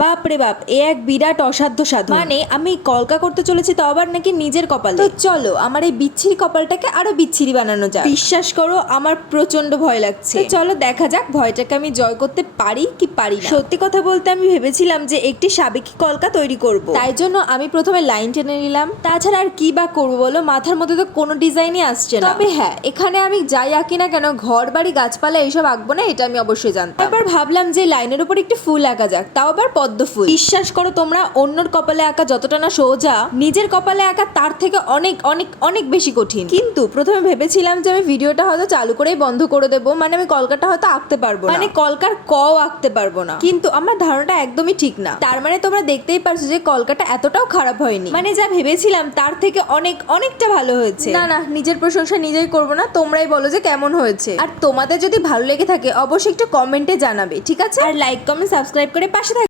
বাপরে বাপ, এ এক বিরাট অসাধ্য সাধন। মানে আমি কলকা করতে চলেছি, তো আবার নাকি নিজের কপালে। তো চলো আমার এই বিচ্ছিরি কপালটাকে আরো বিচ্ছিরি বানানো যায়। বিশ্বাস করো আমার প্রচন্ড ভয় লাগছে। তো চলো দেখা যাক ভয়টাকে আমি জয় করতে পারি কি পারি না। সত্যি কথা বলতে আমি ভেবেছিলাম যে একটি সাবেকি কলকা তৈরি করব, তাই জন্য আমি প্রথমে লাইন টেনে নিলাম। তাছাড়া আর কি বা করবো বলো, মাথার মধ্যে তো কোনো ডিজাইনই আসছে না। তবে হ্যাঁ, এখানে আমি যাই আঁকি না কেন, ঘর বাড়ি গাছপালা এইসব আঁকবো না, এটা আমি অবশ্যই জানতাম। এবার ভাবলাম যে লাইনের উপর একটি ফুল আঁকা যাক, তাও আবার পদ্ম ফুল। বিশ্বাস করো তোমরা, অন্যর কপালে আঁকা যতটা না সোজা, নিজের কপালে আঁকা তার থেকে অনেক অনেক অনেক বেশি কঠিন। কিন্তু প্রথমে ভেবেছিলাম যে আমি ভিডিওটা হয়তো চালু করেই বন্ধ করে দেবো, মানে আমি কলকাটা হয়তো আঁকতে পারবো না, মানে কলকার কও আঁকতে পারবো না। কিন্তু আমার ধারণাটা একদমই ঠিক না। তার মানে তোমরা দেখতেই পারছো যে কলকাটা এতটাও খারাপ হয়নি, মানে যা ভেবেছিলাম তার থেকে অনেক অনেকটা ভালো হয়েছে। না না, নিজের প্রশংসা নিজেই করবো না, তোমরাই বলো যে কেমন হয়েছে। আর তোমাদের যদি ভালো লেগে থাকে অবশ্যই একটু কমেন্টে জানাবে, ঠিক আছে? আর লাইক কমেন্ট সাবস্ক্রাইব করে পাশে থাকবে।